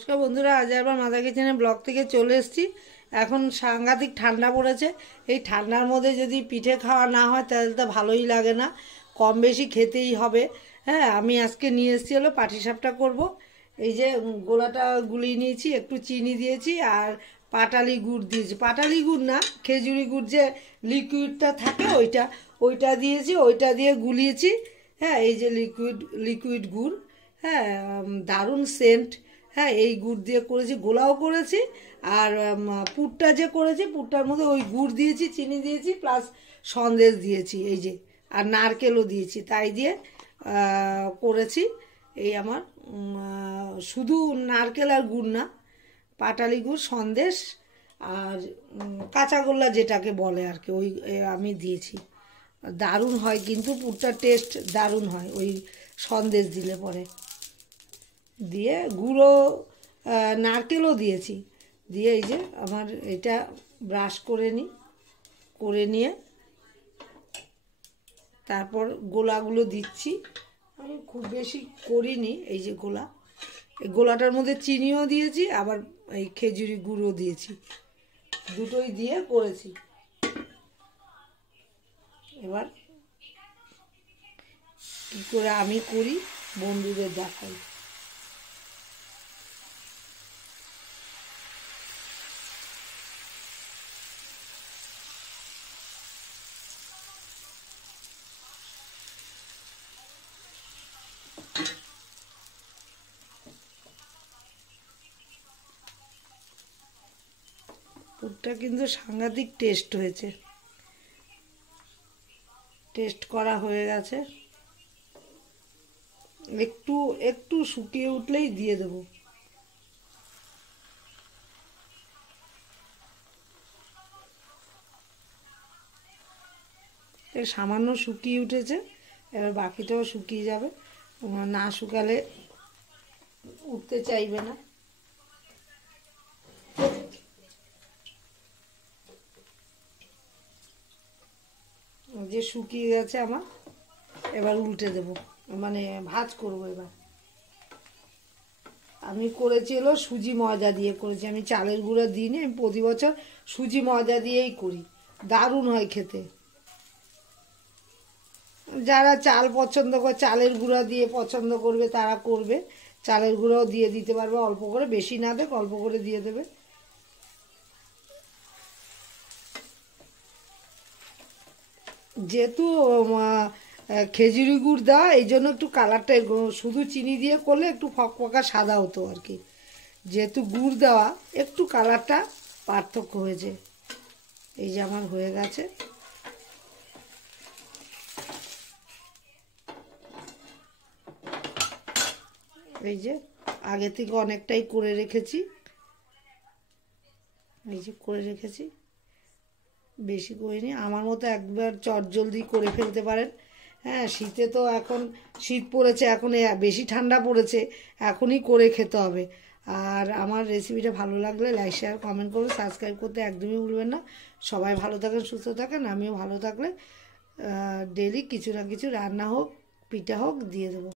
নমস্কার বন্ধুরা, আজ আবার মাদা কিচেনের ব্লগ থেকে চলে এসেছি। এখন সাংঘাতিক ঠান্ডা পড়েছে। এই ঠান্ডার মধ্যে যদি পিঠে খাওয়া না হয় তাহলে তো ভালোই লাগে না, কম বেশি খেতেই হবে। হ্যাঁ, আমি আজকে নিয়ে এসেছি হলো পাটিসাপটা করব। এই যে গোলাটা গুলিয়ে নিয়েছি, একটু চিনি দিয়েছি আর পাটালি গুড় দিয়েছি। পাটালি গুড় না, খেজুরি গুড় যে লিকুইডটা থাকে ওইটা দিয়েছি, ওইটা দিয়ে গুলিয়েছি। হ্যাঁ, এই যে লিকুইড গুড়। হ্যাঁ, দারুণ সেন্ট। হ্যাঁ, এই গুড় দিয়ে করেছি, গোলাও করেছি। আর পুরটা যে করেছি, পুরটার মধ্যে ওই গুড় দিয়েছি, চিনি দিয়েছি, প্লাস সন্দেশ দিয়েছি, এই যে, আর নারকেলও দিয়েছি। তাই দিয়ে করেছি। এই আমার শুধু নারকেল আর গুড় না, পাটালি গুড়, সন্দেশ আর কাঁচাগোল্লা যেটাকে বলে আর কি, ওই আমি দিয়েছি। দারুণ হয় কিন্তু, পুরটার টেস্ট দারুণ হয় ওই সন্দেশ দিলে পরে। দিয়ে গুঁড়ো নারকেলও দিয়েছি। দিয়ে এই যে আমার এটা ব্রাশ করে নিয়ে তারপর গোলাগুলো দিচ্ছি। আমি খুব বেশি করিনি। এই যে গোলা, এই গোলাটার মধ্যে চিনিও দিয়েছি, আবার এই খেজুরি গুঁড়ো দিয়েছি, দুটোই দিয়ে করেছি। এবার কী করে আমি করি বন্ধুদের দেখাই। পুরটা কিন্তু সাংঘাতিক টেস্ট হয়েছে। টেস্ট করা হয়ে গেছে। একটু একটু শুকিয়ে উঠলেই দিয়ে দেব। সামান্য শুকিয়ে উঠেছে, এবার বাকিটাও শুকিয়ে যাবে। না শুকালে উঠতে চাইবে না। যে শুকিয়ে গেছে আমার, এবার উল্টে দেব, মানে ভাজ করব। এবার আমি করেছি হলো সুজি ময়দা দিয়ে করেছি, আমি চালের গুঁড়ো দিইনি। আমি প্রতি বছর সুজি ময়দা দিয়েই করি, দারুণ হয় খেতে। যারা চাল পছন্দ করে, চালের গুঁড়া দিয়ে পছন্দ করবে তারা করবে, চালের গুঁড়াও দিয়ে দিতে পারবে অল্প করে, বেশি না দেখ, অল্প করে দিয়ে দেবে। যেহেতু খেজুরি গুড় দেওয়া, এই জন্য একটু কালারটা, শুধু চিনি দিয়ে করলে একটু ফকফকা সাদা হতো আর কি। যেহেতু গুড় দেওয়া, একটু কালারটা পার্থক্য হয়েছে। এই যে আমার হয়ে গেছে। এই যে আগে থেকে অনেকটাই করে রেখেছি, এই যে করে রেখেছি, বেশি করিনি। আমার মতো একবার চটজলদি করে ফেলতে পারেন। হ্যাঁ, শীতে তো এখন শীত পড়েছে, এখন বেশি ঠান্ডা পড়েছে, এখনই করে খেতে হবে। আর আমার রেসিপিটা ভালো লাগলে লাইক, শেয়ার, কমেন্ট করবেন, সাবস্ক্রাইব করতে একদমই ভুলবেন না। সবাই ভালো থাকেন, সুস্থ থাকেন। আমিও ভালো থাকলে ডেইলি কিছু না কিছু রান্না হোক, পিঠা হোক, দিয়ে দেবো।